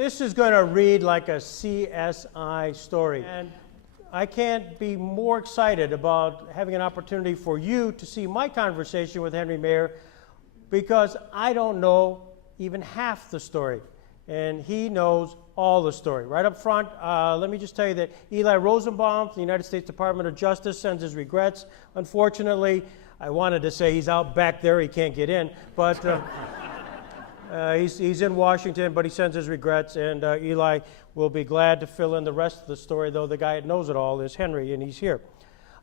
This is going to read like a CSI story. And I can't be more excited about having an opportunity for you to see my conversation with Henry Mayer, because I don't know even half the story, and he knows all the story. Right up front, let me just tell you that Eli Rosenbaum from the United States Department of Justice sends his regrets. Unfortunately, I wanted to say he's out back there, he can't get in, but he's in Washington, but he sends his regrets, and Eli will be glad to fill in the rest of the story, though the guy that knows it all is Henry, and he's here.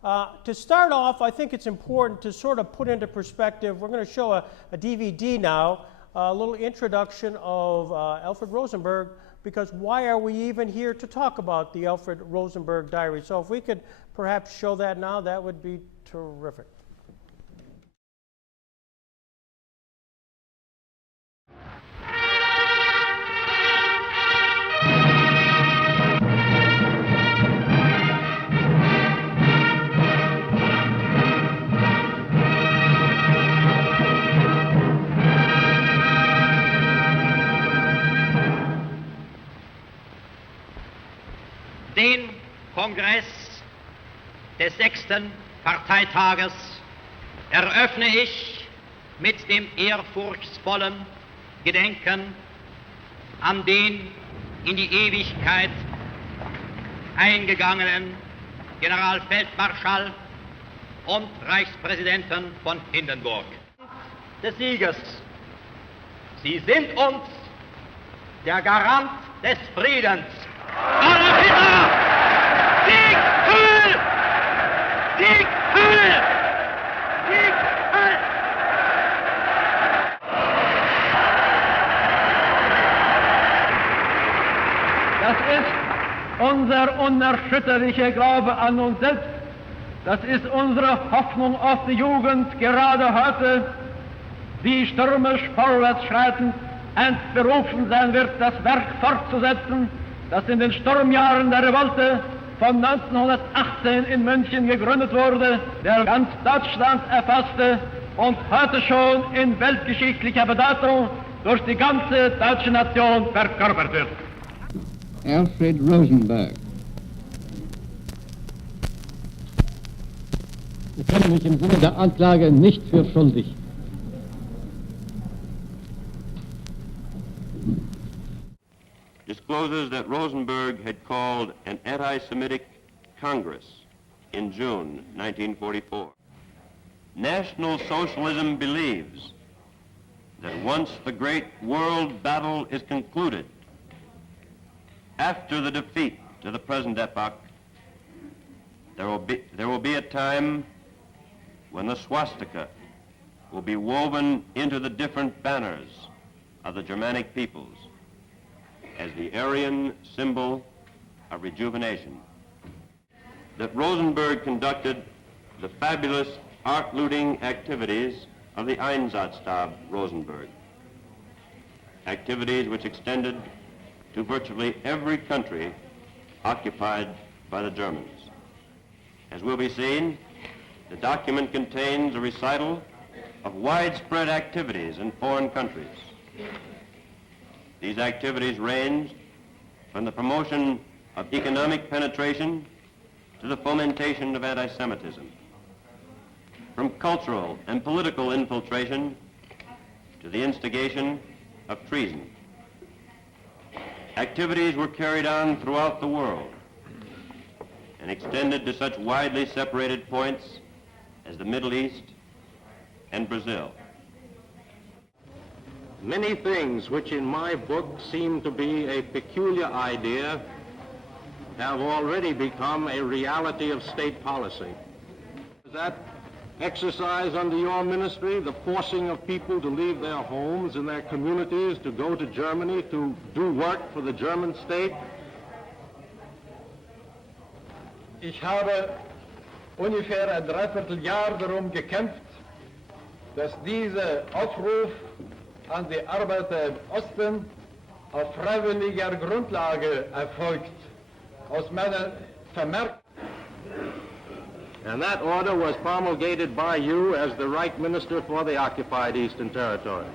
To start off, I think it's important to sort of put into perspective, we're going to show a DVD now, a little introduction of Alfred Rosenberg, because why are we even here to talk about the Alfred Rosenberg diary? So if we could perhaps show that now, that would be terrific. Den Kongress des 6. Parteitages eröffne ich mit dem ehrfurchtsvollen Gedenken an den in die Ewigkeit eingegangenen Generalfeldmarschall und Reichspräsidenten von Hindenburg. Des Sieges. Sie sind uns der Garant des Friedens. Adolf Hitler! Sieg Heil! Sieg Heil! Sieg Heil! Das ist unser unerschütterlicher Glaube an uns selbst. Das ist unsere Hoffnung auf die Jugend, gerade heute, die stürmisch vorwärts schreitend entberufen sein wird, das Werk fortzusetzen, das in den Sturmjahren der Revolte von 1918 in München gegründet wurde, der ganz Deutschland erfasste und heute schon in weltgeschichtlicher Bedeutung durch die ganze deutsche Nation verkörpert wird. Alfred Rosenberg. Ich kenne mich im Sinne der Anklage nicht für schuldig. Discloses that Rosenberg had called an anti-Semitic Congress in June 1944. National Socialism believes that once the great world battle is concluded, after the defeat to the present epoch, there will be a time when the swastika will be woven into the different banners of the Germanic peoples as the Aryan symbol of rejuvenation. That Rosenberg conducted the fabulous art-looting activities of the Einsatzstab Rosenberg, activities which extended to virtually every country occupied by the Germans. As will be seen, the document contains a recital of widespread activities in foreign countries. These activities range from the promotion of economic penetration to the fomentation of anti-Semitism, from cultural and political infiltration to the instigation of treason. Activities were carried on throughout the world and extended to such widely separated points as the Middle East and Brazil. Many things which in my book seem to be a peculiar idea have already become a reality of state policy. That exercise under your ministry, the forcing of people to leave their homes and their communities to go to Germany to do work for the German state? Ich habe ungefähr ein Dreivierteljahr darum gekämpft, dass dieser Aufruf an die Arbeiter im Osten auf freiwilliger Grundlage erfolgt. Aus meiner Vermerk. And that order was promulgated by you as the Reich Minister for the occupied Eastern Territories.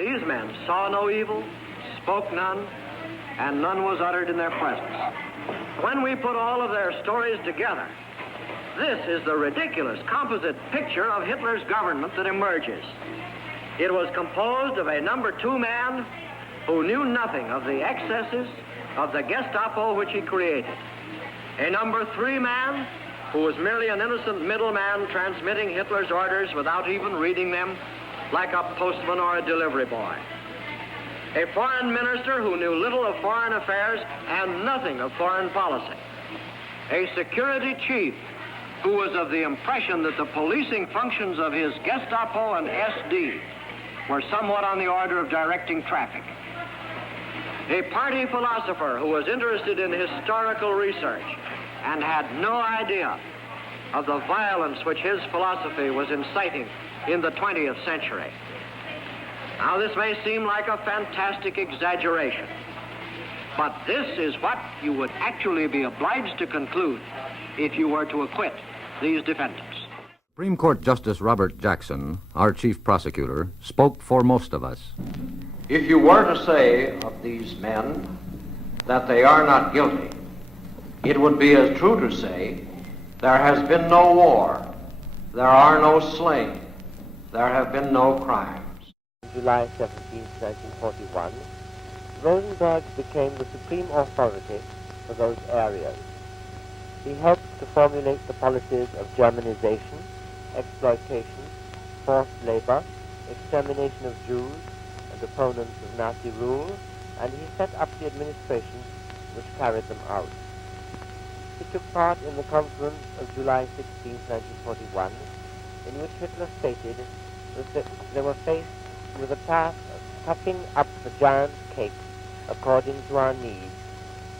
These men saw no evil, spoke none, and none was uttered in their presence. When we put all of their stories together, this is the ridiculous composite picture of Hitler's government that emerges. It was composed of a number 2 man who knew nothing of the excesses of the Gestapo which he created. A number 3 man who was merely an innocent middleman transmitting Hitler's orders without even reading them, like a postman or a delivery boy. A foreign minister who knew little of foreign affairs and nothing of foreign policy. A security chief who was of the impression that the policing functions of his Gestapo and SD were somewhat on the order of directing traffic. A party philosopher who was interested in historical research and had no idea of the violence which his philosophy was inciting in the 20th century. Now, this may seem like a fantastic exaggeration, but this is what you would actually be obliged to conclude if you were to acquit these defendants. Supreme Court Justice Robert Jackson, our chief prosecutor, spoke for most of us. If you were to say of these men that they are not guilty, it would be as true to say there has been no war, there are no slain, there have been no crimes. July 17, 1941, Rosenberg became the supreme authority for those areas. He helped to formulate the policies of Germanization, exploitation, forced labor, extermination of Jews and opponents of Nazi rule, and he set up the administration which carried them out. He took part in the conference of July 16, 1941, in which Hitler stated that they were faced with the task of cutting up the giant cake according to our needs,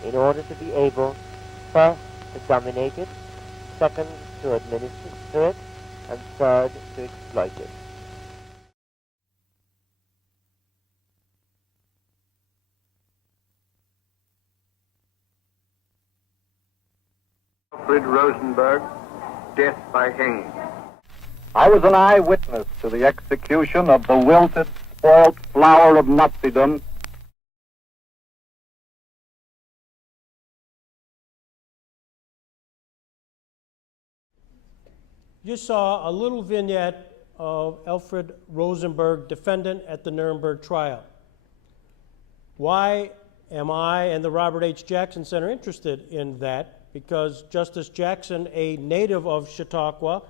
in order to be able, first, to dominate it, second, to administer it, and third, to exploit it. Alfred Rosenberg, death by hanging. I was an eyewitness to the execution of the wilted, spoiled flower of Nazism. You saw a little vignette of Alfred Rosenberg, defendant at the Nuremberg trial. Why am I and the Robert H. Jackson Center interested in that? Because Justice Jackson, a native of Chautauqua,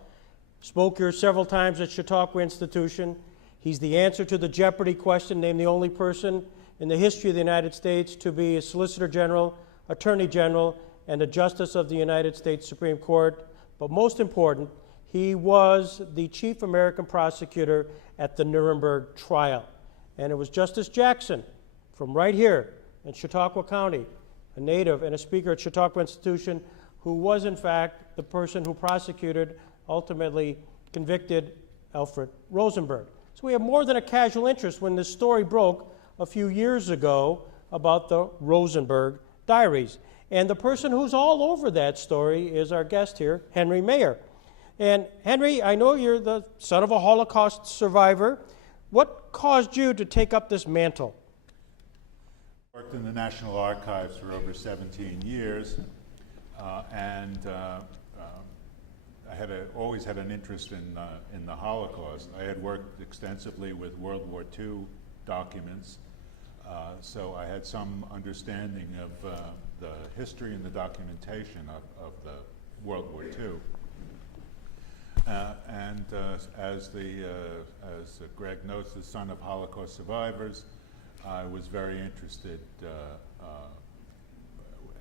spoke here several times at Chautauqua Institution. He's the answer to the Jeopardy question, named the only person in the history of the United States to be a Solicitor General, Attorney General, and a Justice of the United States Supreme Court. But most important, he was the chief American prosecutor at the Nuremberg trial. And it was Justice Jackson from right here in Chautauqua County, a native and a speaker at Chautauqua Institution, who was in fact the person who prosecuted, ultimately convicted Alfred Rosenberg. So we have more than a casual interest when this story broke a few years ago about the Rosenberg diaries. And the person who's all over that story is our guest here, Henry Mayer. And Henry, I know you're the son of a Holocaust survivor. What caused you to take up this mantle? I worked in the National Archives for over 17 years, and I always had an interest in the Holocaust. I had worked extensively with World War II documents, so I had some understanding of the history and the documentation of the World War II. As Greg notes, the son of Holocaust survivors, I was very interested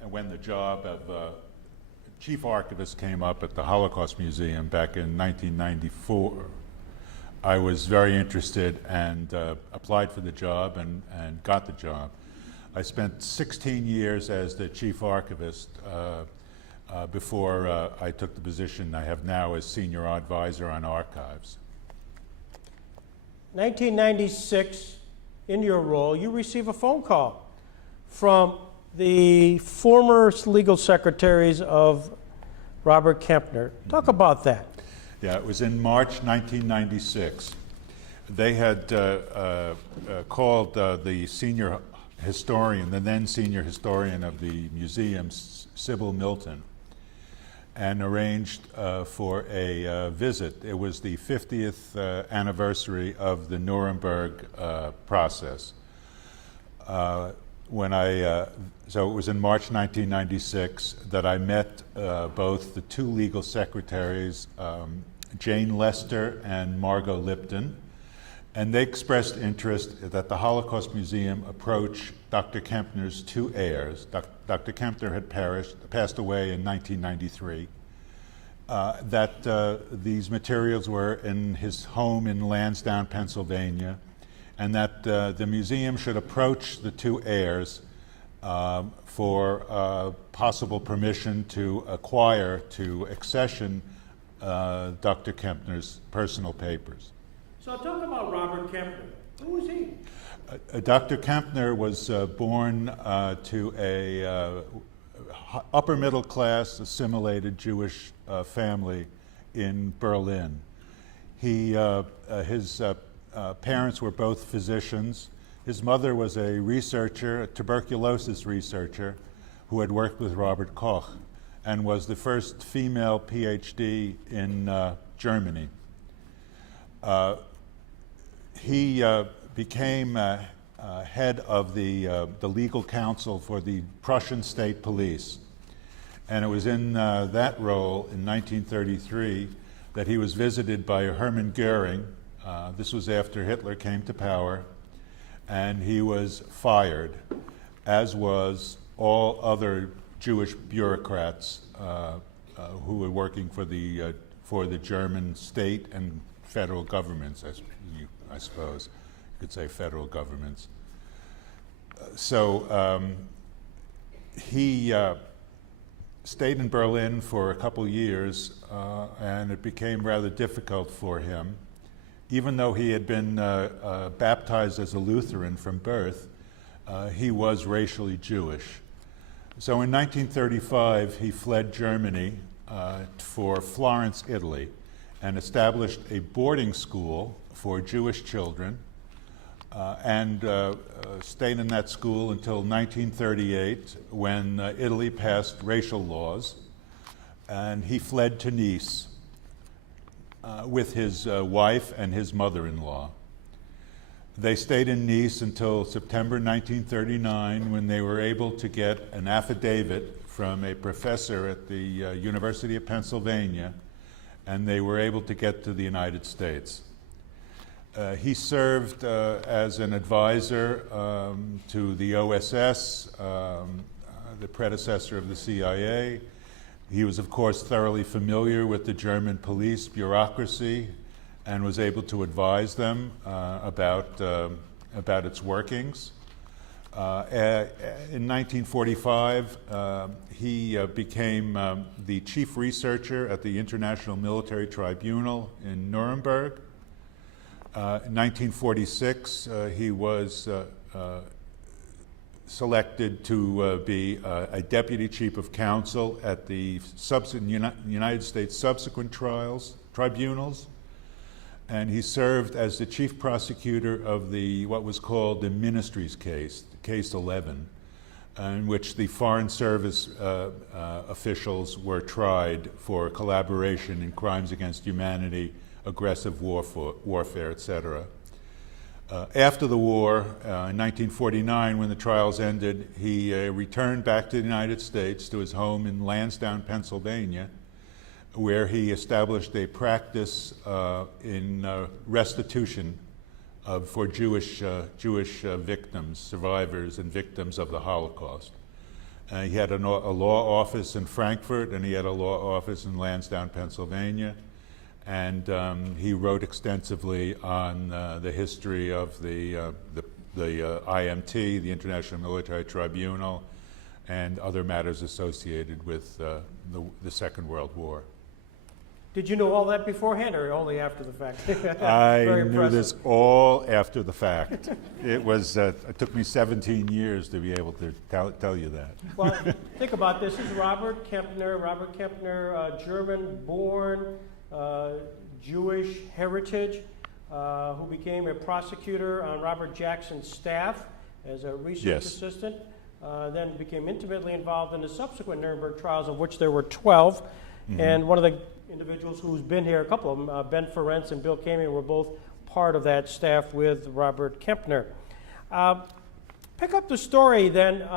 when the job of chief archivist came up at the Holocaust Museum back in 1994. I was very interested and applied for the job and got the job. I spent 16 years as the chief archivist before I took the position I have now as senior advisor on archives. 1996, in your role, you receive a phone call from the former legal secretaries of Robert Kempner. Talk about that. Yeah, it was in March 1996. they had called the senior historian, the then senior historian of the museum, Sybil Milton, and arranged for a visit. It was the 50th anniversary of the Nuremberg process. So it was in March 1996 that I met both the two legal secretaries, Jane Lester and Margot Lipton, and they expressed interest that the Holocaust Museum approach Dr. Kempner's two heirs. Dr. Kempner had passed away in 1993, that these materials were in his home in Lansdowne, Pennsylvania, and that the museum should approach the two heirs for possible permission to acquire, to accession, Dr. Kempner's personal papers. So talk about Robert Kempner. Who was he? Dr. Kempner was born to a upper middle class assimilated Jewish family in Berlin. His parents were both physicians. His mother was a researcher, a tuberculosis researcher, who had worked with Robert Koch and was the first female PhD in Germany. He became head of the legal counsel for the Prussian state police. And it was in that role in 1933 that he was visited by Hermann Goering. This was after Hitler came to power, and he was fired, as was all other Jewish bureaucrats who were working for the German state and federal governments, I suppose you could say federal governments. So he stayed in Berlin for a couple years, and it became rather difficult for him. Even though he had been baptized as a Lutheran from birth, he was racially Jewish. So in 1935, he fled Germany for Florence, Italy, and established a boarding school for Jewish children, and stayed in that school until 1938, when Italy passed racial laws, and he fled to Nice with his wife and his mother-in-law. They stayed in Nice until September 1939, when they were able to get an affidavit from a professor at the University of Pennsylvania, and they were able to get to the United States. He served as an advisor to the OSS, the predecessor of the CIA. He was, of course, thoroughly familiar with the German police bureaucracy and was able to advise them about its workings. In 1945, he became the chief researcher at the International Military Tribunal in Nuremberg. In 1946, he was selected to be a deputy chief of counsel at the United States subsequent tribunals, and he served as the chief prosecutor of what was called the Ministries case, Case 11, in which the Foreign Service officials were tried for collaboration in crimes against humanity, aggressive warfare, etc. After the war, in 1949, when the trials ended, he returned back to the United States, to his home in Lansdowne, Pennsylvania, where he established a practice in restitution for Jewish victims, survivors and victims of the Holocaust. He had a law office in Frankfurt, and he had a law office in Lansdowne, Pennsylvania. And he wrote extensively on the history of the IMT, the International Military Tribunal, and other matters associated with the Second World War. Did you know all that beforehand, or only after the fact? I knew this all after the fact. It was. It took me 17 years to be able to tell you that. Well, think about this. This is Robert Kempner. Robert Kempner, German-born, Jewish heritage. who became a prosecutor on Robert Jackson's staff as a research assistant, then became intimately involved in the subsequent Nuremberg trials, of which there were 12. And one of the individuals who's been here, a couple of them, Ben Ferencz and Bill Kamey, were both part of that staff with Robert Kempner. Pick up the story then.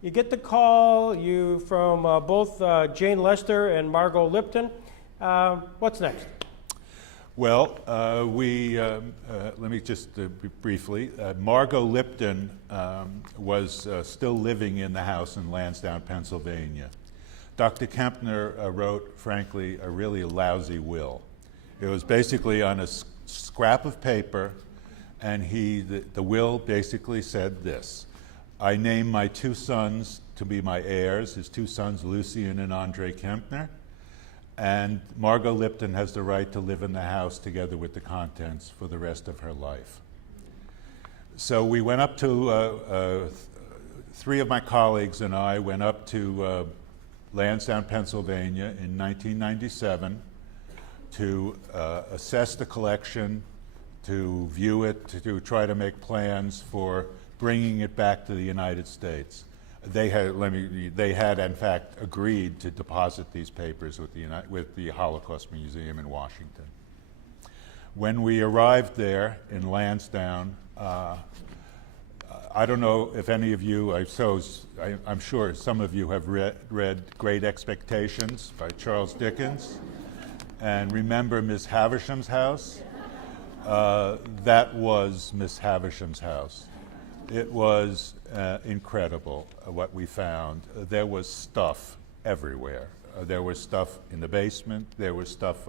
You get the call from both Jane Lester and Margot Lipton. What's next? Well, let me just briefly, Margot Lipton was still living in the house in Lansdowne, Pennsylvania. Dr. Kempner wrote, frankly, a really lousy will. It was basically on a scrap of paper, and the will basically said this: I name my 2 sons to be my heirs, his 2 sons, Lucien and Andre Kempner, and Margot Lipton has the right to live in the house together with the contents for the rest of her life. So we went up to, 3 of my colleagues and I went up to Lansdowne, Pennsylvania in 1997 to assess the collection, to view it, to try to make plans for bringing it back to the United States. They had in fact agreed to deposit these papers with the Holocaust Museum in Washington. When we arrived there in Lansdowne, I don't know if any of you, I'm sure some of you have read Great Expectations by Charles Dickens, and remember Miss Havisham's house? That was Miss Havisham's house. It was incredible what we found. There was stuff everywhere. There was stuff in the basement. There was stuff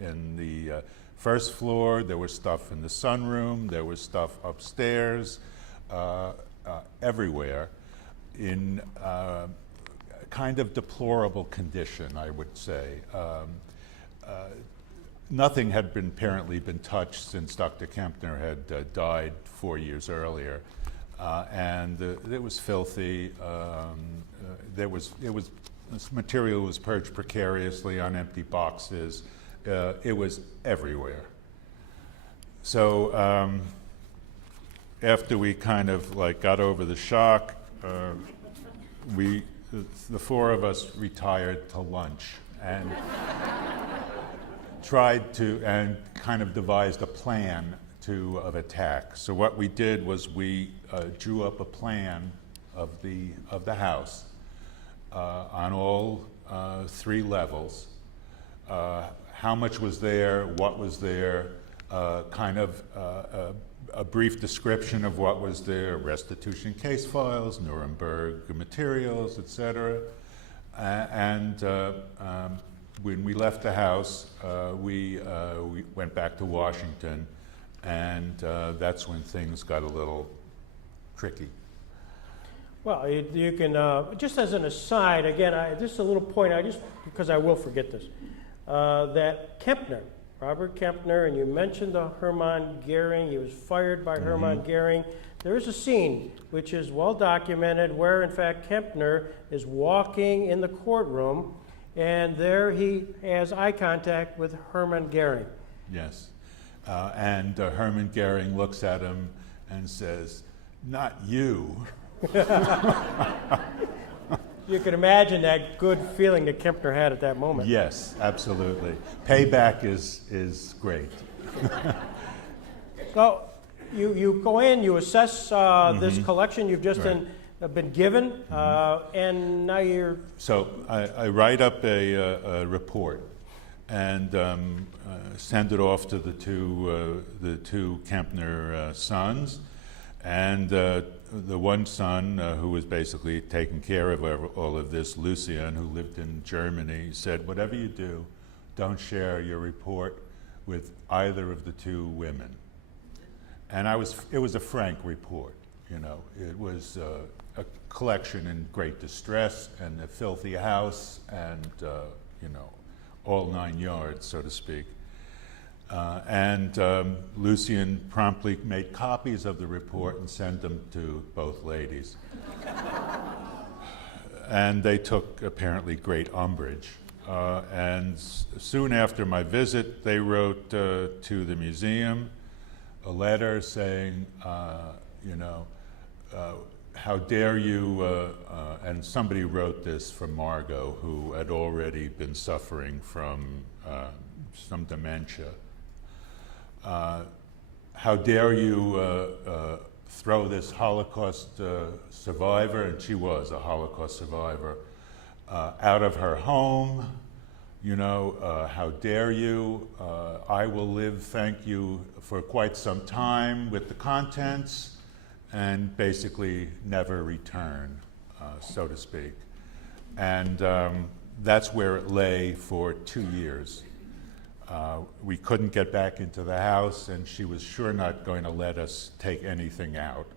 in the first floor. There was stuff in the sunroom. There was stuff upstairs. Everywhere, in kind of deplorable condition, I would say. Nothing had apparently been touched since Dr. Kempner had died 4 years earlier, and it was filthy. This material was purged precariously on empty boxes. It was everywhere. So after we kind of got over the shock, the 4 of us retired to lunch and tried to, and kind of devised a plan of attack. So what we did was we drew up a plan of the house on all 3 levels. How much was there, what was there, kind of a brief description of what was there, restitution case files, Nuremberg materials, etc. And when we left the house, we went back to Washington, and that's when things got a little tricky. Well, you can, just as an aside, again, just a little point, because I will forget this, that Kempner, Robert Kempner, and you mentioned the Hermann Goering, he was fired by Hermann Goering. There is a scene which is well documented where, in fact, Kempner is walking in the courtroom, and there he has eye contact with Hermann Goering. Yes. And Hermann Goering looks at him and says, "Not you." You can imagine that good feeling that Kempner had at that moment. Yes, absolutely. Payback is great. So you go in, you assess this collection you've just been given, and now you're... So I write up a report and send it off to the two Kempner sons, and the one son who was basically taking care of all of this, Lucien, who lived in Germany, said, "Whatever you do, don't share your report with either of the 2 women." And it was a frank report. It was a collection in great distress and a filthy house, and all 9 yards, so to speak. And Lucien promptly made copies of the report and sent them to both ladies. And they took apparently great umbrage And soon after my visit, they wrote to the museum a letter saying, how dare you, and somebody wrote this from Margot, who had already been suffering from some dementia. How dare you throw this Holocaust survivor, and she was a Holocaust survivor, out of her home? How dare you? I will live, thank you, for quite some time with the contents, and basically never return, so to speak. And that's where it lay for 2 years. We couldn't get back into the house, and she was sure not going to let us take anything out.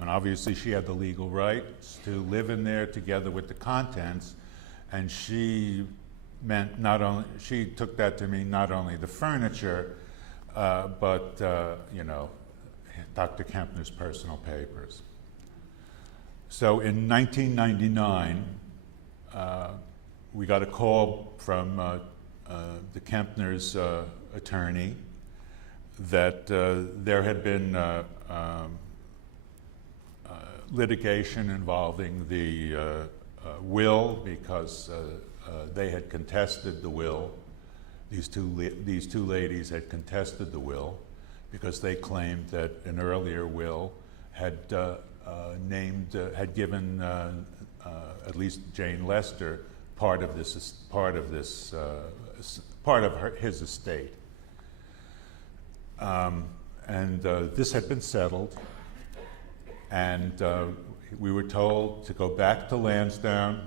And obviously she had the legal rights to live in there together with the contents, and she took that to mean not only the furniture, but Dr. Kempner's personal papers. So in 1999, we got a call from the Kempner's attorney that there had been litigation involving the will, because they had contested the will. These two ladies had contested the will because they claimed that an earlier will had given at least Jane Lester part of his estate, and this had been settled, and we were told to go back to Lansdowne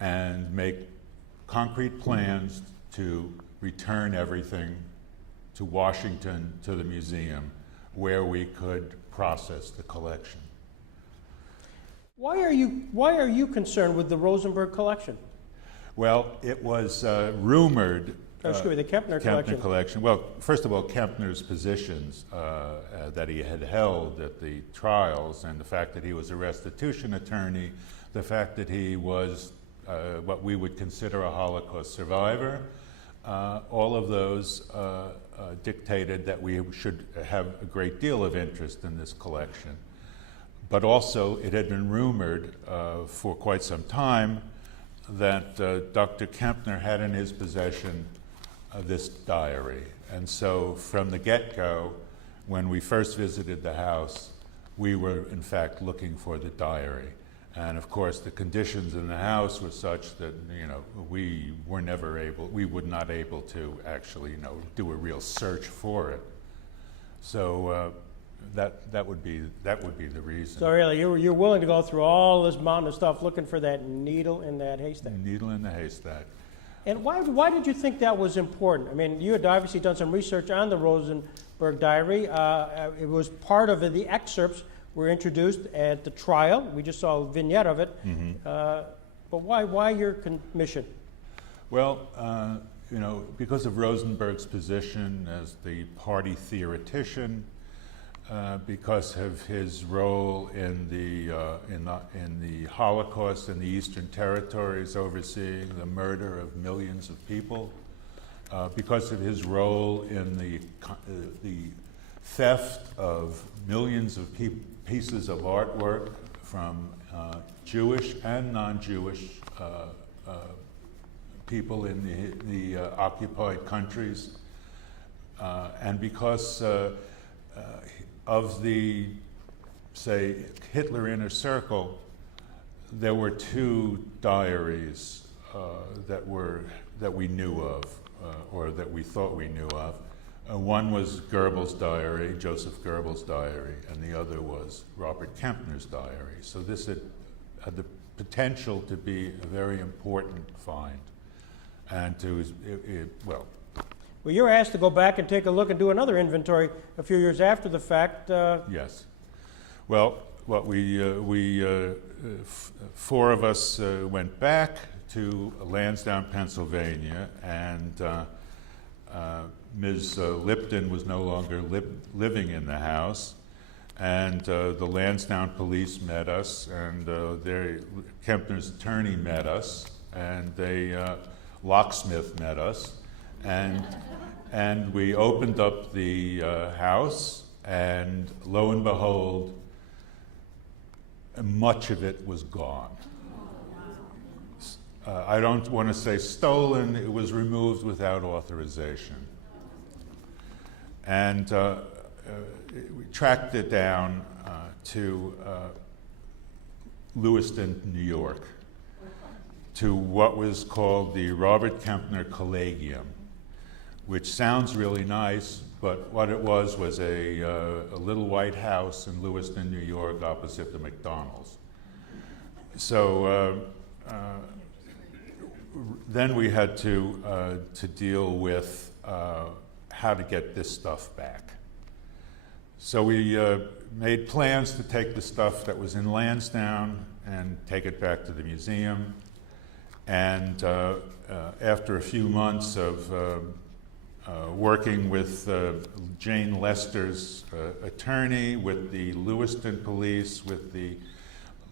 and make concrete plans to return everything to Washington, to the museum, where we could process the collection. Why are you concerned with the Rosenberg collection? Well, it was rumored. The Kempner collection. Well, first of all, Kempner's positions that he had held at the trials, and the fact that he was a restitution attorney, the fact that he was what we would consider a Holocaust survivor, all of those dictated that we should have a great deal of interest in this collection. But also, it had been rumored for quite some time that Dr. Kempner had in his possession this diary. And so from the get-go, when we first visited the house, we were in fact looking for the diary. And of course, the conditions in the house were such that we would not able to actually do a real search for it. So that would be the reason. So really, you're willing to go through all this mountain of stuff looking for that needle in that haystack? Needle in the haystack. And why did you think that was important? I mean, you had obviously done some research on the Rosenberg diary. It was part of the excerpts were introduced at the trial. We just saw a vignette of it. Mm-hmm. But why your mission? Well, because of Rosenberg's position as the party theoretician, because of his role in the Holocaust in the Eastern Territories, overseeing the murder of millions of people, because of his role in the theft of millions of pieces of artwork from Jewish and non-Jewish people in the occupied countries, and because of the, say, Hitler inner circle, there were two diaries that we knew of, or that we thought we knew of. One was Goebbels' diary, Joseph Goebbels' diary, and the other was Robert Kempner's diary. So this had the potential to be a very important find, and well, you were asked to go back and take a look and do another inventory a few years after the fact. Yes. Well, four of us went back to Lansdowne, Pennsylvania, and Ms. Lipton was no longer living in the house, and the Lansdowne police met us, and Kempner's attorney met us, and they locksmith met us, and we opened up the house, and lo and behold, much of it was gone. I don't want to say stolen, it was removed without authorization. And we tracked it down to Lewiston, New York, to what was called the Robert Kempner Collegium, which sounds really nice, but what it was a little white house in Lewiston, New York, opposite the McDonald's. So then we had to deal with how to get this stuff back. So we made plans to take the stuff that was in Lansdowne and take it back to the museum. And after a few months of working with Jane Lester's attorney, with the Lewiston police, with the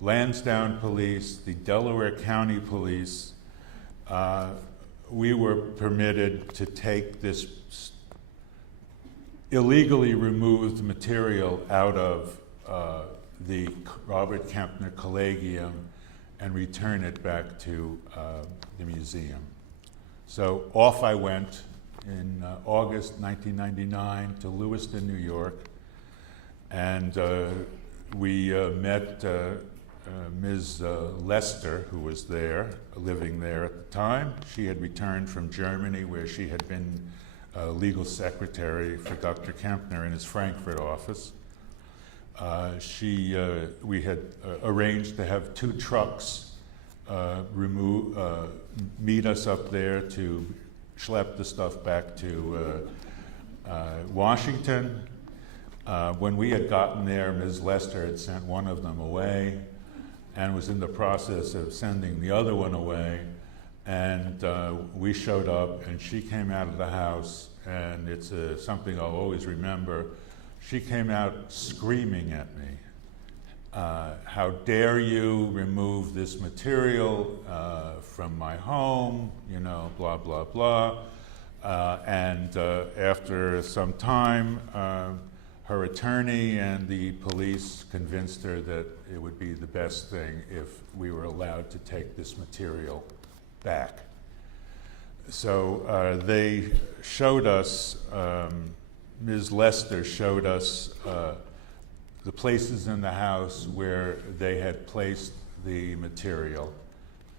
Lansdowne police, the Delaware County police, we were permitted to take this illegally removed material out of the Robert Kempner Collegium and return it back to the museum. So off I went in August 1999 to Lewiston, New York, and we met Ms. Lester, who was there, living there at the time. She had returned from Germany, where she had been legal secretary for Dr. Kempner in his Frankfurt office. We had arranged to have 2 trucks meet us up there to schlep the stuff back to Washington. When we had gotten there, Ms. Lester had sent one of them away and was in the process of sending the other one away. And we showed up, and she came out of the house, and it's something I'll always remember. She came out screaming at me, how dare you remove this material from my home, you know, blah, blah, blah. And after some time, her attorney and the police convinced her that it would be the best thing if we were allowed to take this material back. So they showed us, Ms. Lester showed us the places in the house where they had placed the material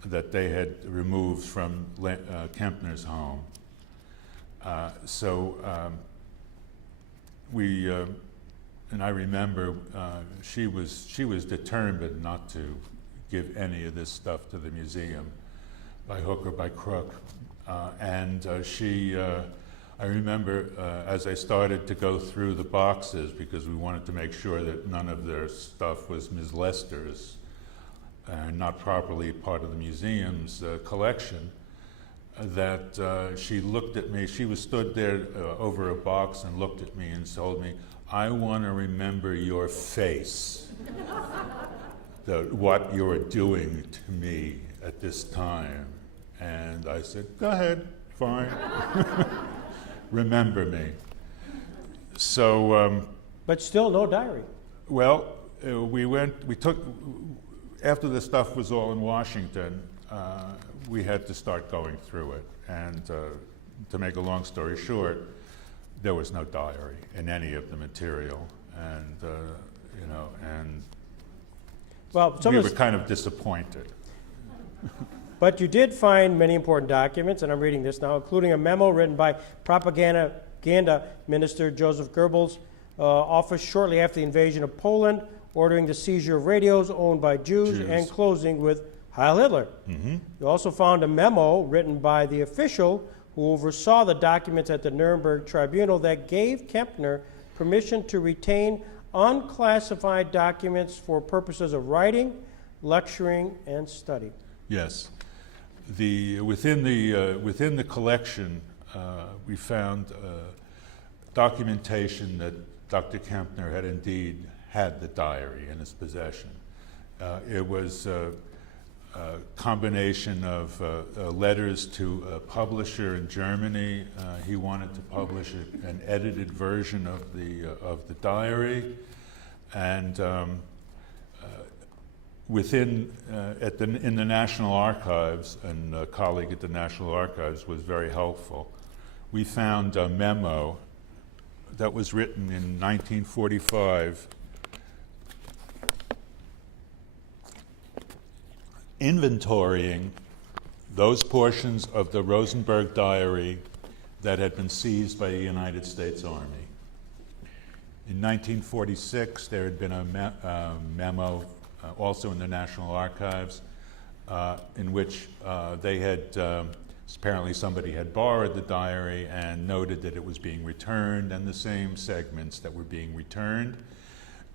that they had removed from Kempner's home. And I remember she was determined not to give any of this stuff to the museum by hook or by crook. I remember as I started to go through the boxes, because we wanted to make sure that none of their stuff was Ms. Lester's, not properly part of the museum's collection, that she looked at me. She was stood there over a box and looked at me and told me, "I want to remember your face, what you're doing to me at this time." And I said, "Go ahead, fine." Remember me. So. But still no diary. Well, after the stuff was all in Washington, we had to start going through it. And to make a long story short, there was no diary in any of the material. And, well, we were kind of disappointed. But you did find many important documents, and I'm reading this now, including a memo written by Propaganda Minister Joseph Goebbels' office shortly after the invasion of Poland, ordering the seizure of radios owned by Jews and closing with Heil Hitler. Mm-hmm. You also found a memo written by the official who oversaw the documents at the Nuremberg Tribunal that gave Kempner permission to retain unclassified documents for purposes of writing, lecturing, and study. Yes. Within the collection, we found documentation that Dr. Kempner had indeed had the diary in his possession. It was combination of letters to a publisher in Germany. He wanted to publish an edited version of the diary, and in the National Archives, and a colleague at the National Archives was very helpful. We found a memo that was written in 1945 inventorying those portions of the Rosenberg diary that had been seized by the United States Army. In 1946, there had been a memo also in the National Archives in which they had, apparently somebody had borrowed the diary and noted that it was being returned, and the same segments that were being returned.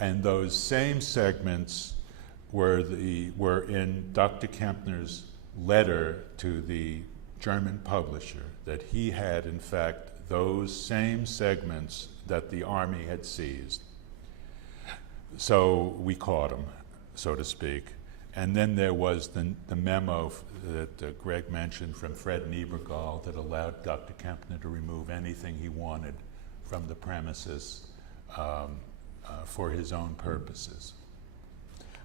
And those same segments were in Dr. Kempner's letter to the German publisher, that he had, in fact, those same segments that the Army had seized. So we caught him, so to speak. And then there was the memo that Greg mentioned from Fred Niebergall that allowed Dr. Kempner to remove anything he wanted from the premises for his own purposes.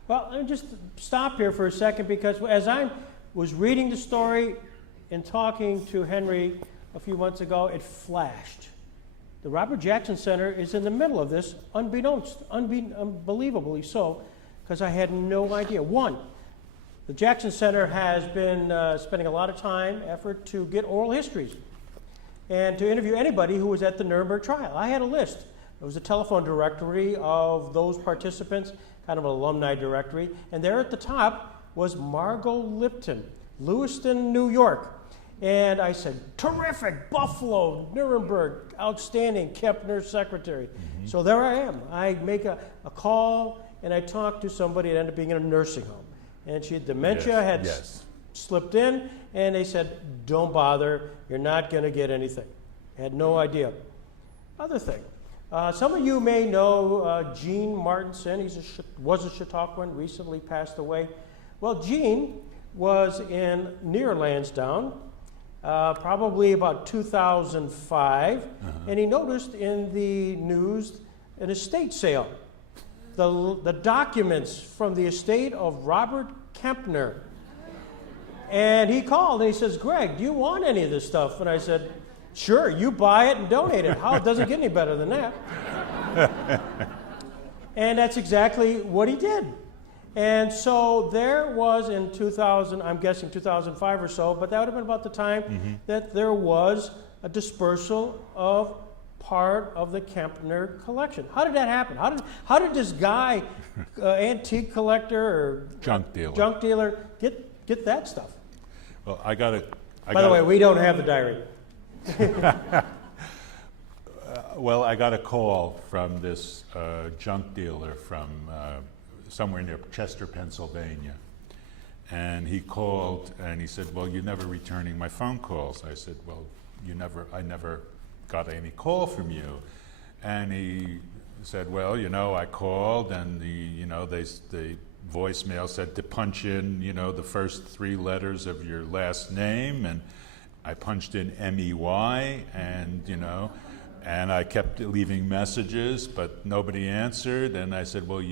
Well, let me just stop here for a second, because as I was reading the story and talking to Henry a few months ago, it flashed. The Robert Jackson Center is in the middle of this, unbelievably so, because I had no idea. One, the Jackson Center has been spending a lot of time, effort to get oral histories and to interview anybody who was at the Nuremberg trial. I had a list. It was a telephone directory of those participants, kind of an alumni directory, and there at the top was Margot Lipton, Lewiston, New York. And I said, terrific, Buffalo, Nuremberg, outstanding, Kempner secretary. Mm-hmm. So there I am. I make a call, and I talk to somebody that ended up being in a nursing home. And she had dementia, slipped in, and they said, don't bother, you're not going to get anything. I had no idea. Other thing, some of you may know Gene Martinson. He was a Chautauquan, recently passed away. Well, Gene was near Lansdowne, probably about 2005, and he noticed in the news an estate sale. The documents from the estate of Robert Kempner. And he called and he says, Greg, do you want any of this stuff? And I said, sure, you buy it and donate it. How? It doesn't get any better than that. And that's exactly what he did. And so there was in 2000, I'm guessing 2005 or so, but that would have been about the time that there was a dispersal of part of the Kempner collection. How did that happen? How did this guy, antique collector or junk dealer, get that stuff? Well, By the way, we don't have the diary. Well, I got a call from this junk dealer from somewhere near Chester, Pennsylvania. And he called and he said, well, you're never returning my phone calls. I said, well, I never got any call from you. And he said, well, I called and the voicemail said to punch in, the first three letters of your last name, and I punched in MEY, and I kept leaving messages, but nobody answered. And I said, well,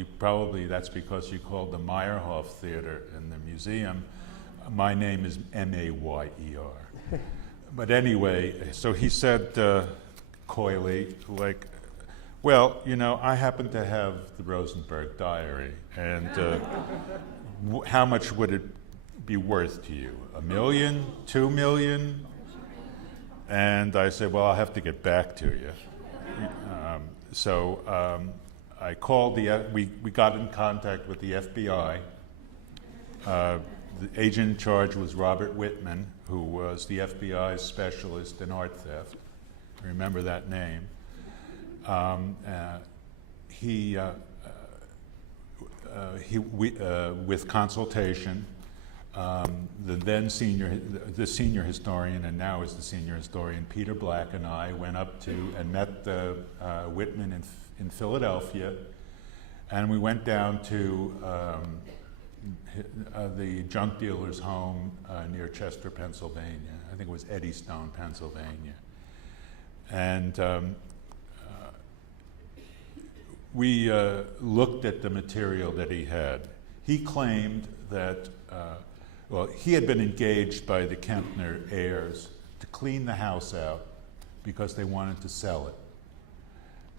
that's because you called the Meyerhoff Theater in the museum. My name is M-A-Y-E-R. But anyway, so he said coyly, well, I happen to have the Rosenberg diary, and how much would it be worth to you? $1 million? $2 million? And I said, well, I'll have to get back to you. So I called we got in contact with the FBI. The agent in charge was Robert Wittman, who was the FBI's specialist in art theft. Remember that name. With consultation, the senior historian, and now is the senior historian, Peter Black, and I went up to and met Wittman in Philadelphia, and we went down to the junk dealer's home near Chester, Pennsylvania. I think it was Eddystone, Pennsylvania. And we looked at the material that he had. He claimed that, well, he had been engaged by the Kempner heirs to clean the house out because they wanted to sell it.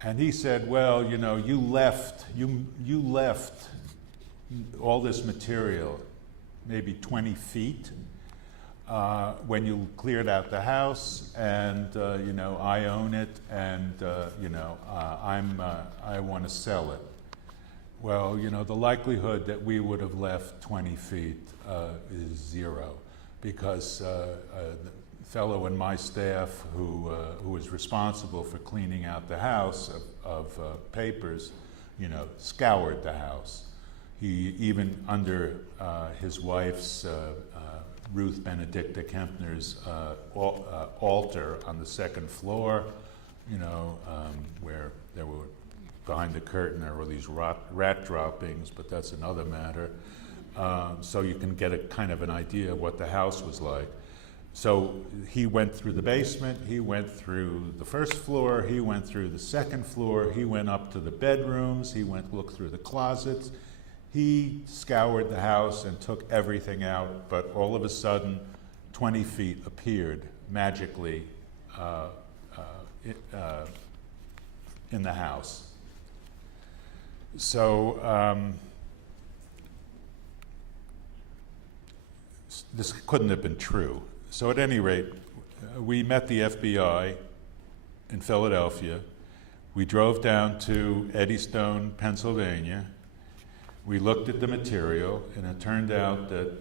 And he said, well, you know, you left all this material, maybe 20 feet, when you cleared out the house, and you know, I own it, and you know, I want to sell it. Well, you know, the likelihood that we would have left 20 feet is zero, because the fellow in my staff who was responsible for cleaning out the house of papers, you know, scoured the house. He, even under his wife's, Ruth Benedicta Kempner's altar on the second floor, you know, where there were, behind the curtain there were these rat droppings, but that's another matter. So you can get a kind of an idea of what the house was like. So he went through the basement, he went through the first floor, he went through the second floor, he went up to the bedrooms, he looked through the closets. He scoured the house and took everything out, but all of a sudden, 20 feet appeared magically in the house. So this couldn't have been true. So at any rate, we met the FBI in Philadelphia. We drove down to Eddystone, Pennsylvania. We looked at the material, and it turned out that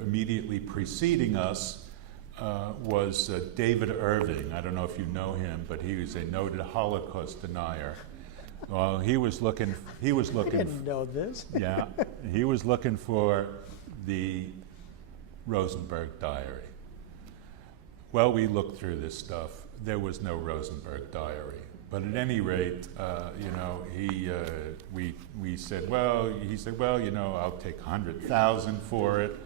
immediately preceding us was David Irving. I don't know if you know him, but he was a noted Holocaust denier. Well, he was looking. I didn't know this. Yeah, he was looking for the Rosenberg diary. Well, we looked through this stuff. There was no Rosenberg diary. But at any rate, you know, we said, well, he said, well, you know, I'll take 100,000 for it.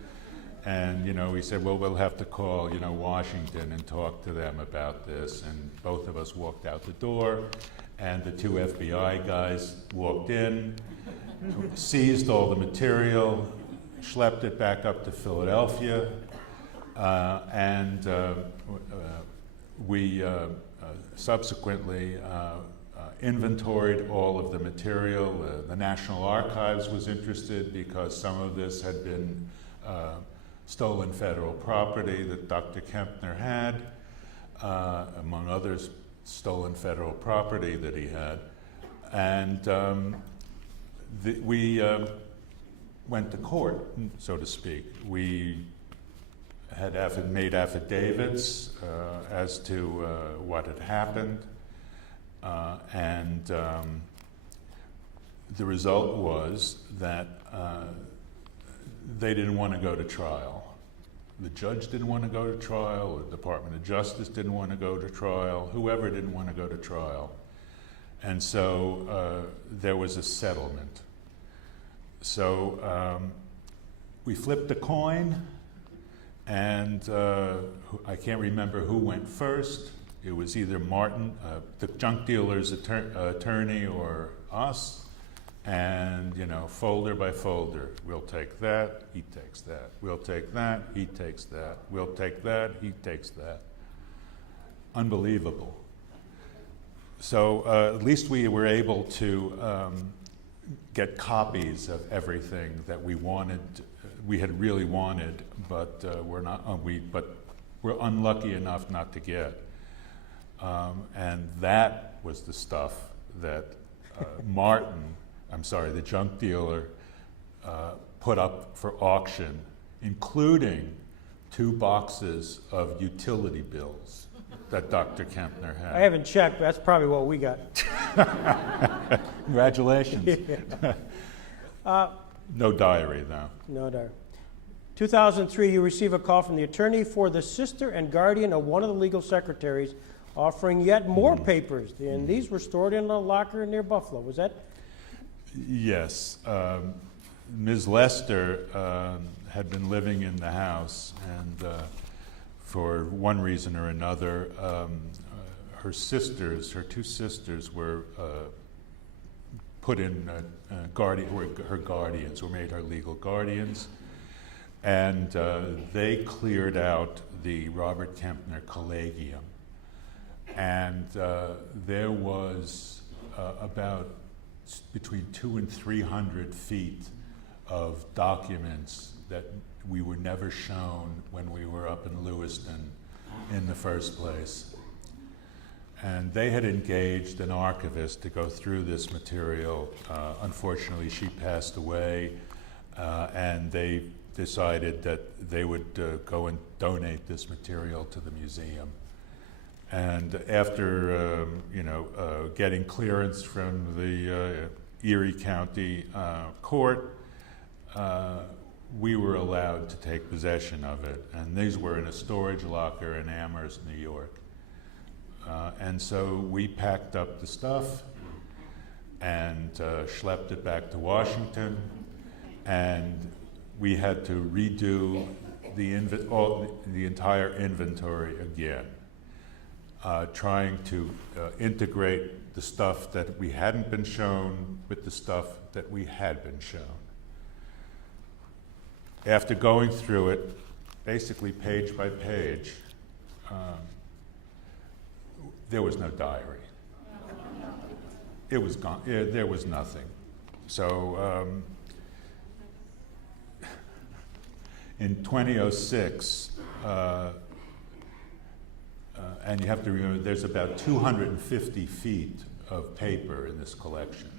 And, you know, we said, well, we'll have to call, you know, Washington and talk to them about this. And both of us walked out the door, and the two FBI guys walked in, seized all the material, schlepped it back up to Philadelphia, and we subsequently inventoried all of the material. The National Archives was interested because some of this had been stolen federal property that Dr. Kempner had, among others, stolen federal property that he had. And we went to court, so to speak. We had made affidavits as to what had happened, and the result was that they didn't want to go to trial. The judge didn't want to go to trial, the Department of Justice didn't want to go to trial, whoever didn't want to go to trial. And so there was a settlement. So we flipped a coin, and I can't remember who went first. It was either Martin, the junk dealer's attorney, or us. And, you know, folder by folder, we'll take that, he takes that. We'll take that, he takes that. We'll take that, he takes that. Unbelievable. So at least we were able to get copies of everything that we wanted, we had really wanted, but we're unlucky enough not to get. And that was the stuff that the junk dealer put up for auction, including 2 boxes of utility bills that Dr. Kempner had. I haven't checked, but that's probably what we got. Congratulations. No diary, though. No diary. 2003, you receive a call from the attorney for the sister and guardian of one of the legal secretaries offering yet more papers, and these were stored in a locker near Buffalo. Was that? Yes. Ms. Lester had been living in the house, and for one reason or another, her two sisters were put in her guardians, or made her legal guardians, and they cleared out the Robert Kempner Collegium, and there was about between 200 and 300 feet of documents that we were never shown when we were up in Lewiston in the first place. And they had engaged an archivist to go through this material. Unfortunately, she passed away, and they decided that they would go and donate this material to the museum. And after getting clearance from the Erie County court, we were allowed to take possession of it. And these were in a storage locker in Amherst, New York. And so we packed up the stuff and schlepped it back to Washington, and we had to redo the entire inventory again, trying to integrate the stuff that we hadn't been shown with the stuff that we had been shown. After going through it, basically page by page, there was no diary. It was gone. There was nothing. So in 2006, and you have to remember, there's about 250 feet of paper in this collection.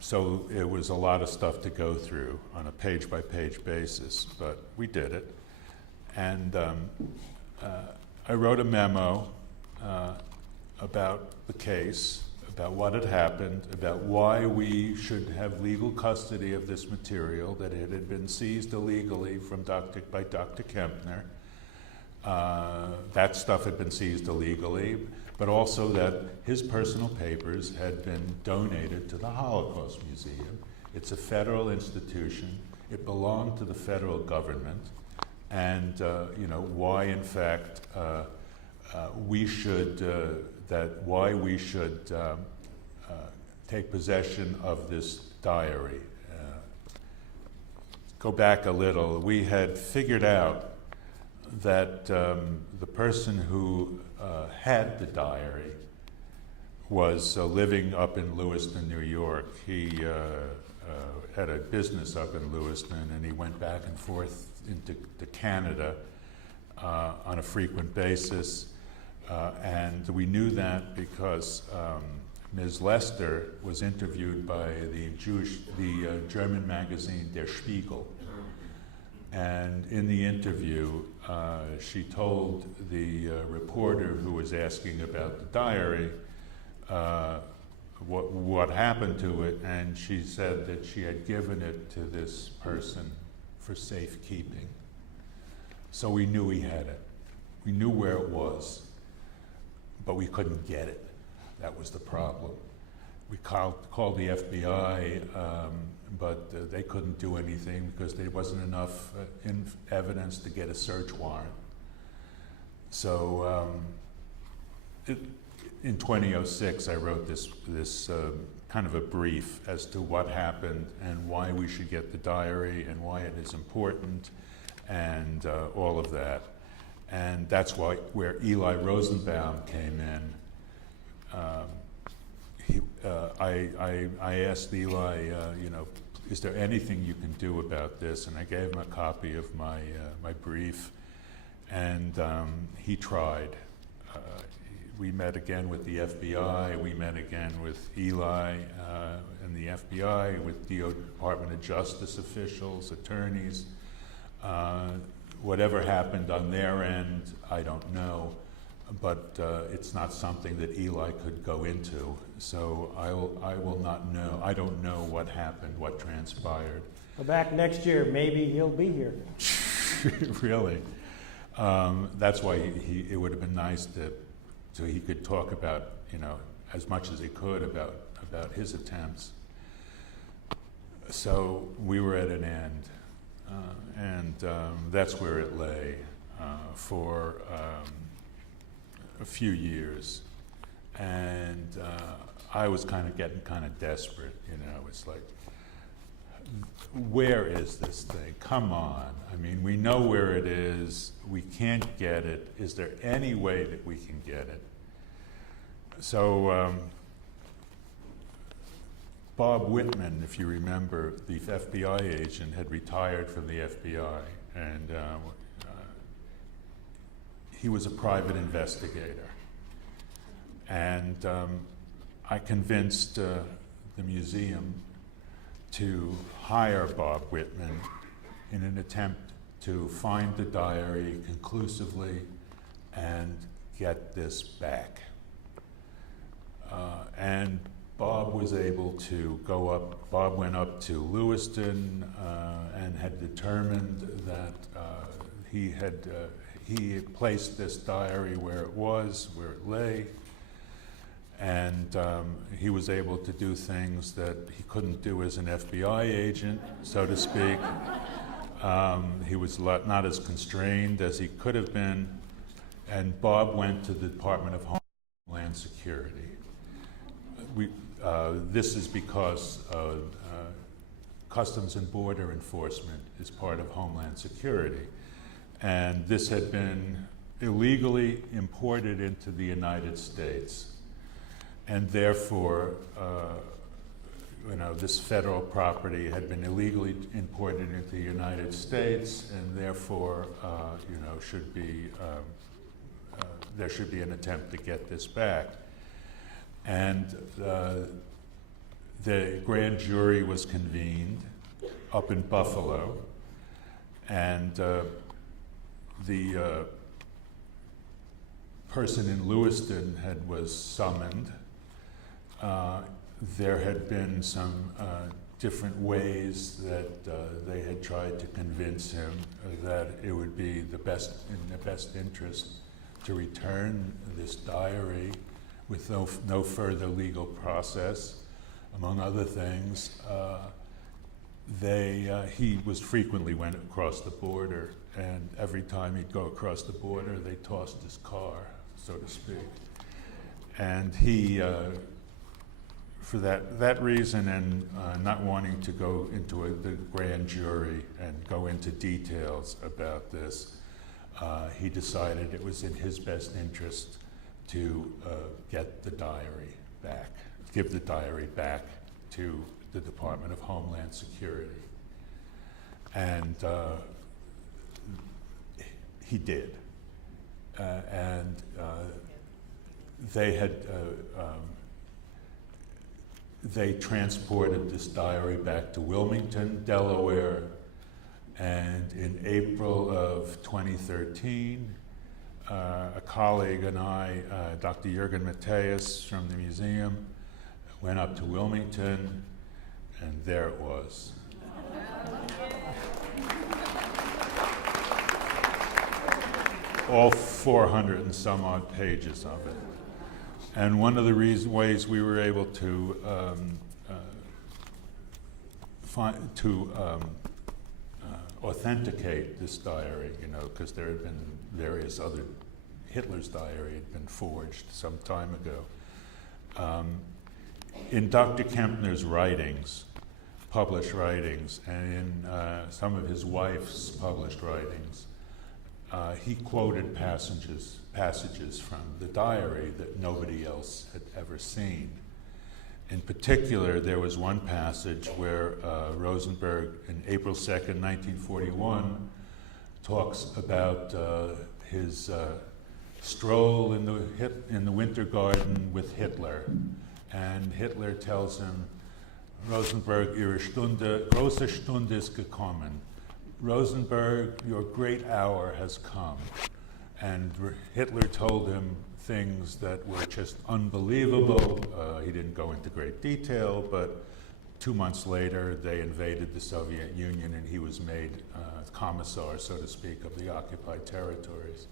So it was a lot of stuff to go through on a page-by-page basis, but we did it. And I wrote a memo about the case, about what had happened, about why we should have legal custody of this material, that it had been seized illegally by Dr. Kempner. That stuff had been seized illegally, but also that his personal papers had been donated to the Holocaust Museum. It's a federal institution. It belonged to the federal government. And why, in fact, we should take possession of this diary. Go back a little. We had figured out that the person who had the diary was living up in Lewiston, New York. He had a business up in Lewiston, and he went back and forth into Canada on a frequent basis. And we knew that because Ms. Lester was interviewed by the German magazine Der Spiegel. And in the interview, she told the reporter who was asking about the diary what happened to it, and she said that she had given it to this person for safekeeping. So we knew he had it. We knew where it was, but we couldn't get it. That was the problem. We called the FBI, but they couldn't do anything because there wasn't enough evidence to get a search warrant. So in 2006, I wrote this kind of a brief as to what happened and why we should get the diary and why it is important and all of that. And that's where Eli Rosenbaum came in. I asked Eli, is there anything you can do about this? And I gave him a copy of my brief, and he tried. We met again with the FBI. We met again with Eli and the FBI, with the Department of Justice officials, attorneys. Whatever happened on their end, I don't know, but it's not something that Eli could go into. So I will not know. I don't know what happened, what transpired. Well, back next year, maybe he'll be here. Really? That's why it would have been nice so he could talk about, as much as he could about his attempts. So we were at an end, and that's where it lay for a few years. And I was getting kind of desperate, you know. It's like, where is this thing? Come on. I mean, we know where it is. We can't get it. Is there any way that we can get it? So Bob Wittman, if you remember, the FBI agent, had retired from the FBI, and he was a private investigator. And I convinced the museum to hire Bob Wittman in an attempt to find the diary conclusively and get this back. And Bob was able to go up. Bob went up to Lewiston and had determined that he had placed this diary where it was, where it lay, and he was able to do things that he couldn't do as an FBI agent, so to speak. He was not as constrained as he could have been, and Bob went to the Department of Homeland Security. This is because Customs and Border Enforcement is part of Homeland Security. And this had been illegally imported into the United States. And therefore, you know, this federal property had been illegally imported into the United States, and therefore, you know, there should be an attempt to get this back. And the grand jury was convened up in Buffalo, and the person in Lewiston was summoned. There had been some different ways that they had tried to convince him that it would be in the best interest to return this diary with no further legal process. Among other things, he frequently went across the border, and every time he'd go across the border, they tossed his car, so to speak. And he, for that reason, and not wanting to go into the grand jury and go into details about this, he decided it was in his best interest to get the diary back, give the diary back to the Department of Homeland Security. And he did. And they transported this diary back to Wilmington, Delaware, and in April of 2013, a colleague and I, Dr. Jurgen Mateus from the museum, went up to Wilmington, and there it was. All 400 and some odd pages of it. And one of the ways we were able to authenticate this diary, you know, because there had been various other, Hitler's diary had been forged some time ago. In Dr. Kempner's writings, published writings, and in some of his wife's published writings, he quoted passages from the diary that nobody else had ever seen. In particular, there was one passage where Rosenberg, in April 2nd, 1941, talks about his stroll in the Winter Garden with Hitler. And Hitler tells him, Rosenberg, Ihre Stunde, große Stunde ist gekommen. Rosenberg, your great hour has come. And Hitler told him things that were just unbelievable. He didn't go into great detail, but 2 months later, they invaded the Soviet Union, and he was made commissar, so to speak, of the occupied territories.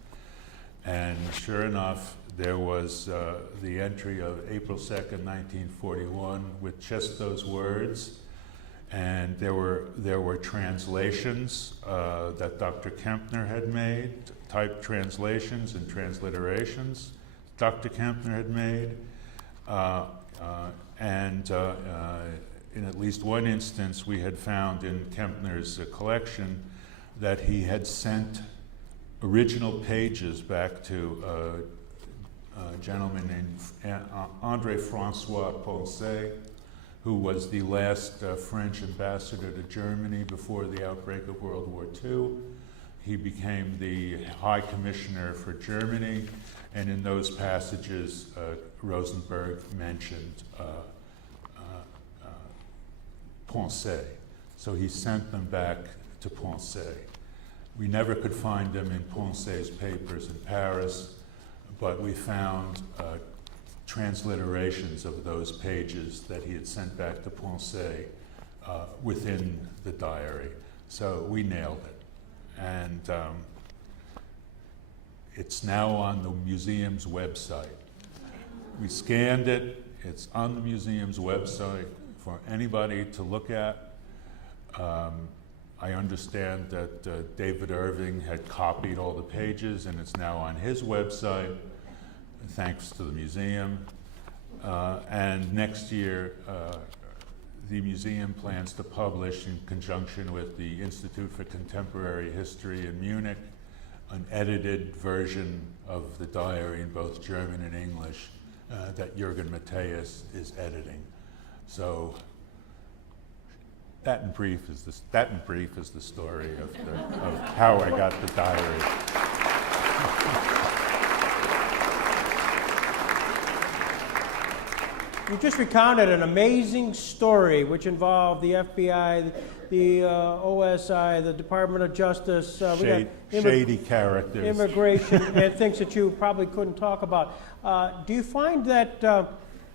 And sure enough, there was the entry of April 2nd, 1941, with just those words. And there were translations that Dr. Kempner had made, typed translations and transliterations Dr. Kempner had made, and in at least one instance we had found in Kempner's collection that he had sent original pages back to a gentleman named André Francois Poncet, who was the last French ambassador to Germany before the outbreak of World War II. He became the High Commissioner for Germany, and in those passages, Rosenberg mentioned Poncet. So he sent them back to Poncet. We never could find them in Poncet's papers in Paris, but we found transliterations of those pages that he had sent back to Poncet within the diary. So we nailed it. And it's now on the museum's website. We scanned it. It's on the museum's website for anybody to look at. I understand that David Irving had copied all the pages, and it's now on his website, thanks to the museum. And next year, the museum plans to publish, in conjunction with the Institute for Contemporary History in Munich, an edited version of the diary in both German and English that Jurgen Mateus is editing. So that in brief is the story of how I got the diary. You just recounted an amazing story which involved the FBI, the OSI, the Department of Justice, shady characters, immigration, and things that you probably couldn't talk about. Do you find that,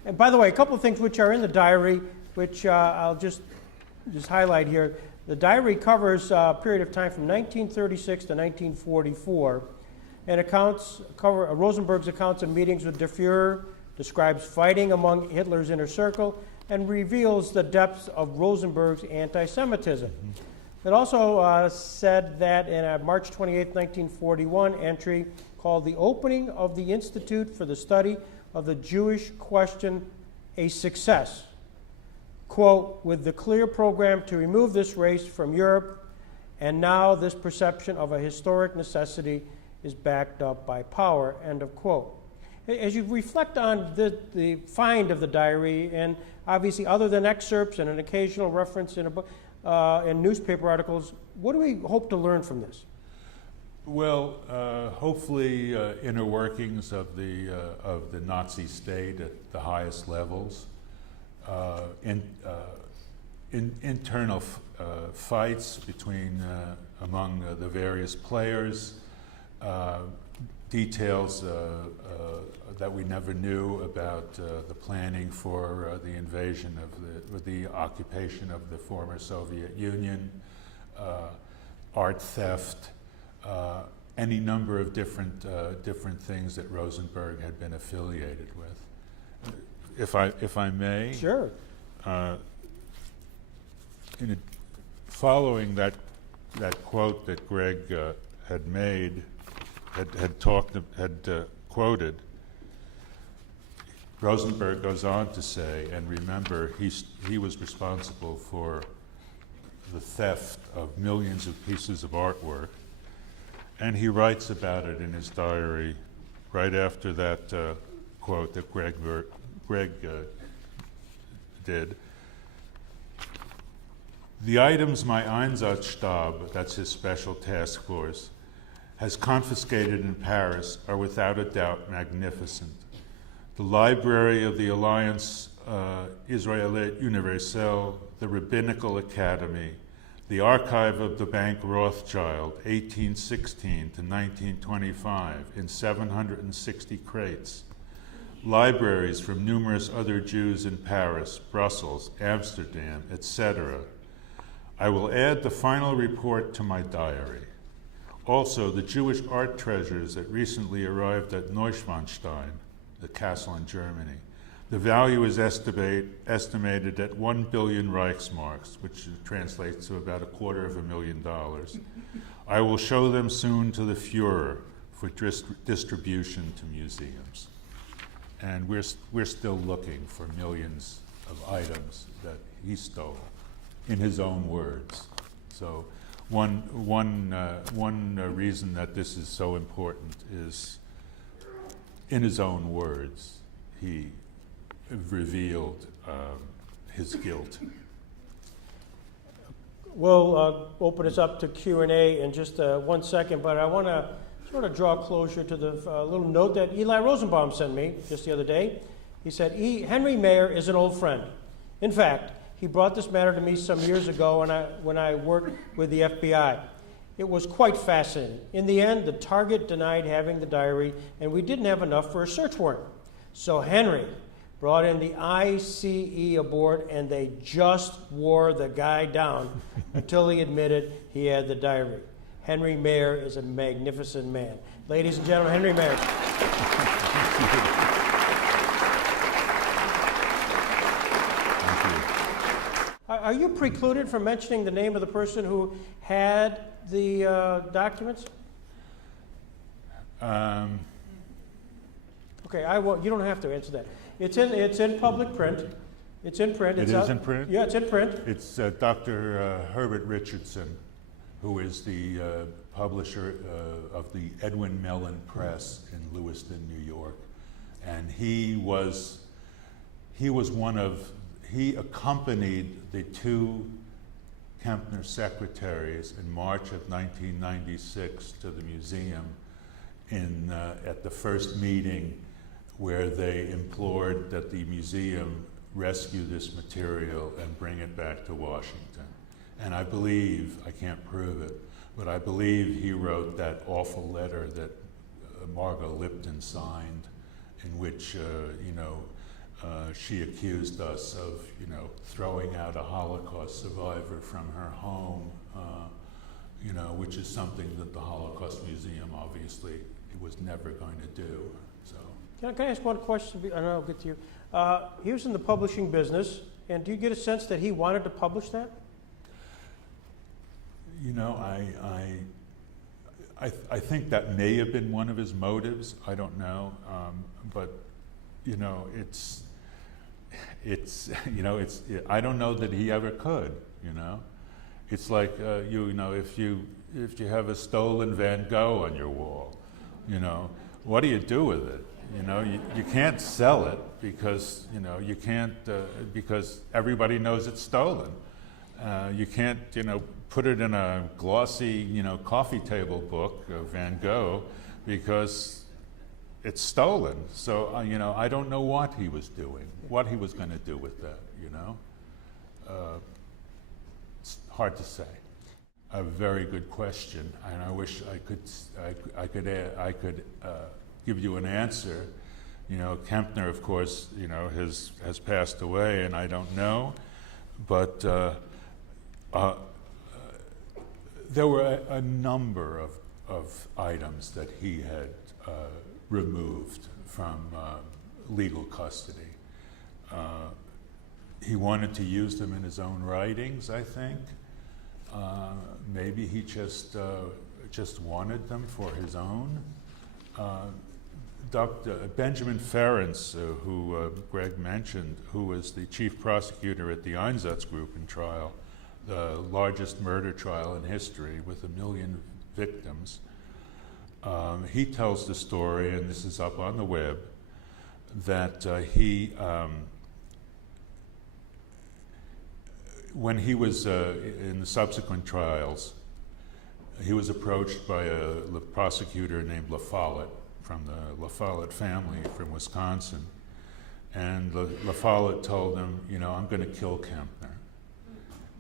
and by the way, a couple of things which are in the diary, which I'll just highlight here. The diary covers a period of time from 1936 to 1944, and Rosenberg's accounts of meetings with the Fuhrer, describes fighting among Hitler's inner circle, and reveals the depths of Rosenberg's anti-Semitism. It also said that in a March 28, 1941 entry called The Opening of the Institute for the Study of the Jewish Question a Success, quote, with the clear program to remove this race from Europe, and now this perception of a historic necessity is backed up by power, end of quote. As you reflect on the find of the diary, and obviously other than excerpts and an occasional reference in a book, in newspaper articles, what do we hope to learn from this? Well, hopefully inner workings of the Nazi state at the highest levels, internal fights among the various players, details that we never knew about the planning for the invasion of the occupation of the former Soviet Union, art theft, any number of different things that Rosenberg had been affiliated with. If I may, sure. Following that quote that Greg had made, had quoted, Rosenberg goes on to say, and remember, he was responsible for the theft of millions of pieces of artwork, and he writes about it in his diary right after that quote that Greg did. The items my Einsatzstab, that's his special task force, has confiscated in Paris are without a doubt magnificent. The Library of the Alliance Israélite Universelle, the Rabbinical Academy, the Archive of the Bank Rothschild, 1816 to 1925, in 760 crates. Libraries from numerous other Jews in Paris, Brussels, Amsterdam, etc. I will add the final report to my diary. Also, the Jewish art treasures that recently arrived at Neuschwanstein, the castle in Germany, The value is estimated at 1 billion Reichsmarks, which translates to about $250,000. I will show them soon to the Fuhrer for distribution to museums. And we're still looking for millions of items that he stole, in his own words. So one reason that this is so important is, in his own words, he revealed his guilt. We'll open this up to Q&A in just 1 second, but I want to sort of draw closure to the little note that Eli Rosenbaum sent me just the other day. He said, Henry Mayer is an old friend. In fact, he brought this matter to me some years ago when I worked with the FBI. It was quite fascinating. In the end, the target denied having the diary, and we didn't have enough for a search warrant. So Henry brought in the ICE aboard, and they just wore the guy down until he admitted he had the diary. Henry Mayer is a magnificent man. Ladies and gentlemen, Henry Mayer. Are you precluded from mentioning the name of the person who had the documents? Okay, I won't. You don't have to answer that. It's in public print. It's in print. It is in print? Yeah, it's in print. It's Dr. Herbert Richardson, who is the publisher of the Edwin Mellon Press in Lewiston, New York. And he accompanied the two Kempner secretaries in March of 1996 to the museum at the first meeting where they implored that the museum rescue this material and bring it back to Washington. And I believe, I can't prove it, but I believe he wrote that awful letter that Margot Lipton signed, in which she accused us of throwing out a Holocaust survivor from her home, which is something that the Holocaust Museum obviously was never going to do. So. Can I ask one question? And I'll get to you. He was in the publishing business, and do you get a sense that he wanted to publish that? I think that may have been one of his motives. I don't know, but I don't know that he ever could. It's like if you have a stolen Van Gogh on your wall, what do you do with it? You can't sell it because you can't because everybody knows it's stolen. You can't put it in a glossy coffee table book of Van Gogh because it's stolen. So I don't know what he was doing, what he was going to do with that. It's hard to say. A very good question, and I wish I could give you an answer. Kempner, of course, has passed away, and I don't know, but there were a number of items that he had removed from legal custody. He wanted to use them in his own writings, I think. Maybe he just wanted them for his own. Dr. Benjamin Ferencz, who Greg mentioned, who was the chief prosecutor at the Einsatzgruppen trial, the largest murder trial in history with 1 million victims. He tells the story, and this is up on the web, that when he was in the subsequent trials, he was approached by a prosecutor named La Follette from the La Follette family from Wisconsin. And La Follette told him, I'm going to kill Kempner.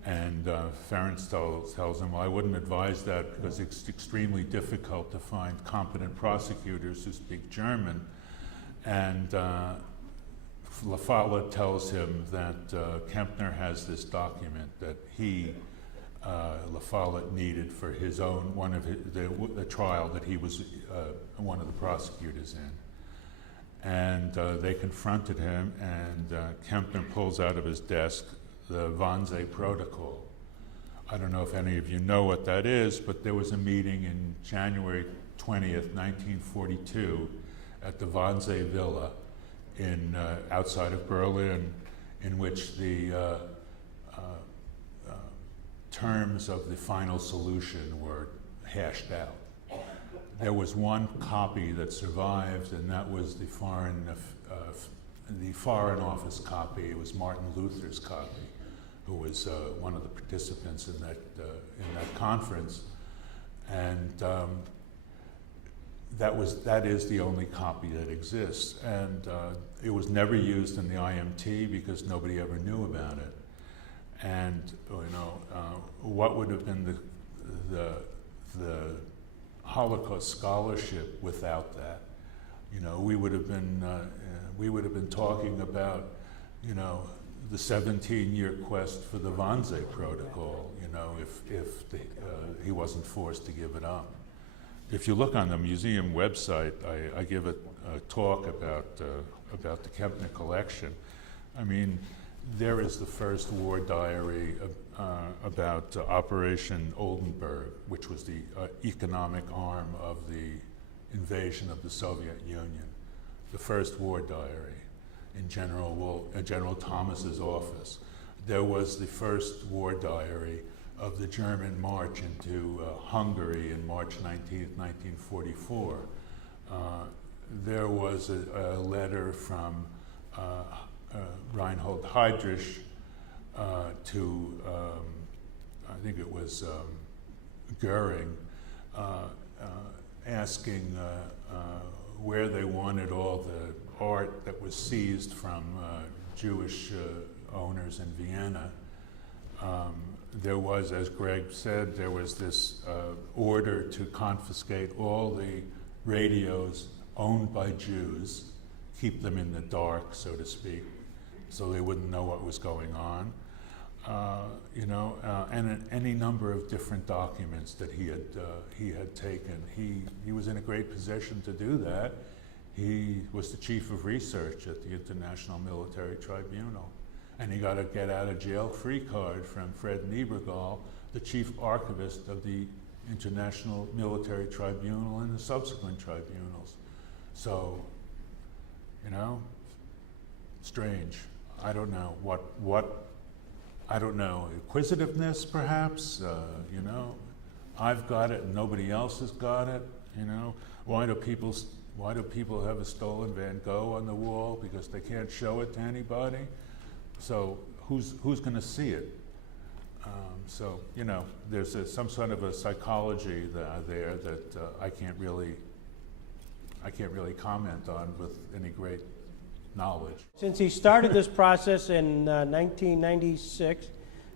And Ferencz tells him, well, I wouldn't advise that because it's extremely difficult to find competent prosecutors who speak German. And La Follette tells him that Kempner has this document that La Follette needed for his own, the trial that he was one of the prosecutors in. And they confronted him, and Kempner pulls out of his desk the Wannsee Protocol. I don't know if any of you know what that is, but there was a meeting in January 20th, 1942 at the Wannsee Villa in outside of Berlin, in which the terms of the final solution were hashed out. There was one copy that survived, and that was the Foreign Office copy. It was Martin Luther's copy, who was one of the participants in that conference, and that is the only copy that exists. And it was never used in the IMT because nobody ever knew about it. And what would have been the Holocaust scholarship without that? We would have been talking about the 17-year quest for the Wannsee Protocol. If he wasn't forced to give it up. If you look on the museum website, I give a talk about the Kempner collection. I mean, there is the first war diary about Operation Oldenburg, which was the economic arm of the invasion of the Soviet Union. The first war diary in General Thomas's office. There was the first war diary of the German march into Hungary in March 19th, 1944. There was a letter from Reinhold Heydrich to, I think it was Goering, asking where they wanted all the art that was seized from Jewish owners in Vienna. There was, as Greg said, there was this order to confiscate all the radios owned by Jews, keep them in the dark, so to speak, so they wouldn't know what was going on. And any number of different documents that he had taken. He was in a great position to do that. He was the chief of research at the International Military Tribunal, and he got a get out of jail free card from Fred Niebergall, the chief archivist of the International Military Tribunal and the subsequent tribunals. So, strange. I don't know what I don't know, inquisitiveness perhaps, I've got it and nobody else has got it, Why do people have a stolen Van Gogh on the wall? Because they can't show it to anybody? So who's going to see it? There's some sort of a psychology there that I can't really comment on with any great knowledge. Since he started this process in 1996,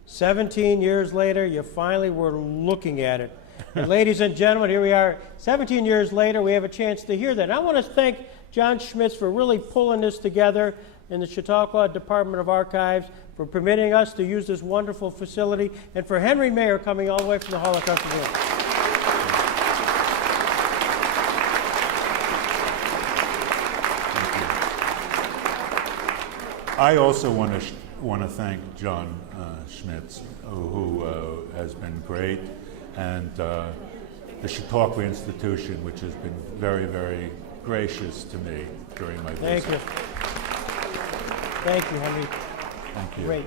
17 years later, you finally were looking at it. And ladies and gentlemen, here we are, 17 years later, we have a chance to hear that. And I want to thank John Schmitz for really pulling this together in the Chautauqua Department of Archives, for permitting us to use this wonderful facility, and for Henry Mayer coming all the way from the Holocaust Museum. I also want to thank John Schmitz, who has been great, and the Chautauqua Institution, which has been very, very gracious to me during my visit. Thank you. Thank you, Henry. Thank you. Great.